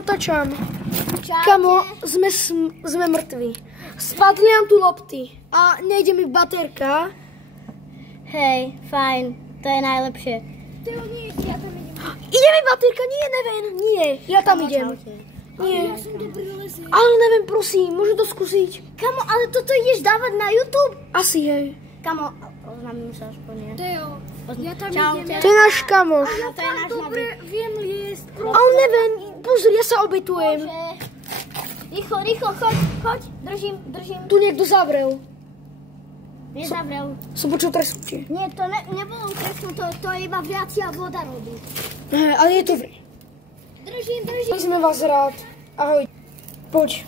natáčam. Kamo, sme mŕtvi. Spadli nám tu lopty a nejde mi baterka. Hej, fajn, to je najlepšie. Ide mi baterka, nie, neviem, nie, ja tam idem. Nie. Ale neviem, prosím, môžu to skúsiť. Kamo, ale toto ideš dávať na YouTube? Asi, hej. Kamo, oznámim sa aspoň, nie? Teo, ja tam idem. To je náš kamoš. To je náš Dobre, viem liesť. Ale neviem, pozri, ja sa obetujem. Rýchlo, choď, držím. Tu niekto zavrel. Nezavrel. Som počul tresknutie. Nie, to nebolo tresknuté, to iba viacia voda robí. Ale je to vrý. Držím. My sme vás rád. Ahoj. Poď.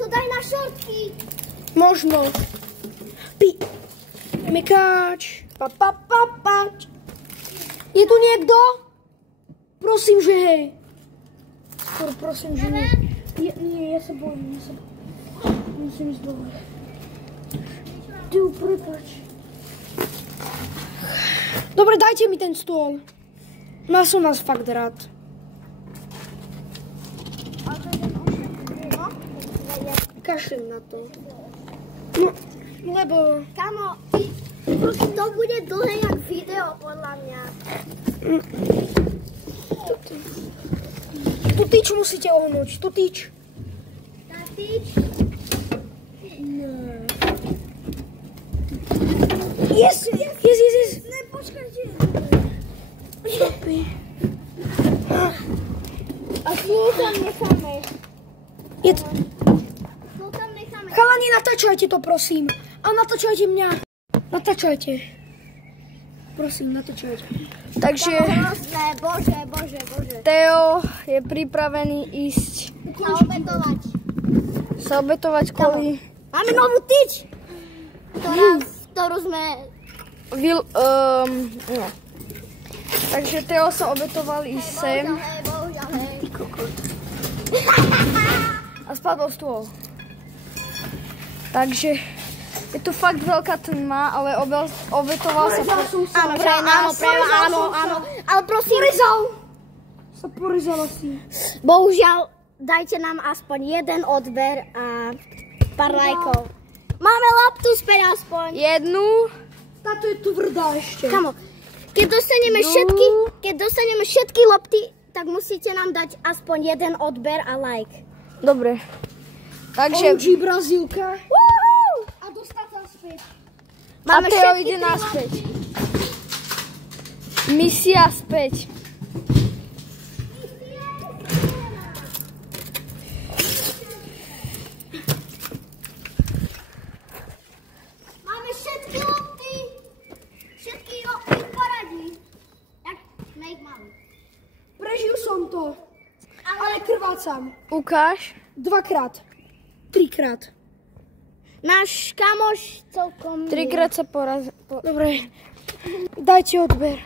To daj na šortky. Možno. Mekáč. Pač. Je tu niekto? Prosím, že hej. Skoro prosím, že nie. Nie, ja sa bojím. Musím ísť dole. Ty, prepáč. Dobre, dajte mi ten stôl. No som nás fakt rád. Kašlem na to. No, lebo... Kamo, to bude dlhé jak video, podľa mňa. Tu tyč musíte ohnúť, tu tyč. Tá tyč? Yes. Ne, počkajte. Stopy. A chvíľu tam necháme. Chvíľu tam necháme. Chalani, natáčajte to, prosím. A natáčajte mňa. Natáčajte. Prosím, natáčajte. Takže Hrozné, bože. Teo je pripravený ísť sa obetovať kvôli... Máme novú tyč, ktorú sme... No. Takže Teo sa obetoval ísť sem. Bohužiaľ, hej. A spadol stôl. Takže je tu fakt veľká tma, ale obetoval sa... Áno. Ale prosím... Porizal asi. Bohužiaľ, dajte nám aspoň jeden odber a pár lajkov. Máme loptu späť aspoň. Jednu. Táto je tu tvrdá ešte. Kamo, keď dostaneme všetky lopty, tak musíte nám dať aspoň jeden odber a like. Dobre. Takže... OG Brazílka. A dostať sa späť. A Teo ide naspäť. Misia späť. Máme všetky lopty. Všetky lopty v poradí. Tak sme ich mali. Prežil som to. Ale krvácam. Ukáž. 2-krát. 3-krát. Náš kamoš celkom... 3-krát sa porazil. Dobre. Dajte odber.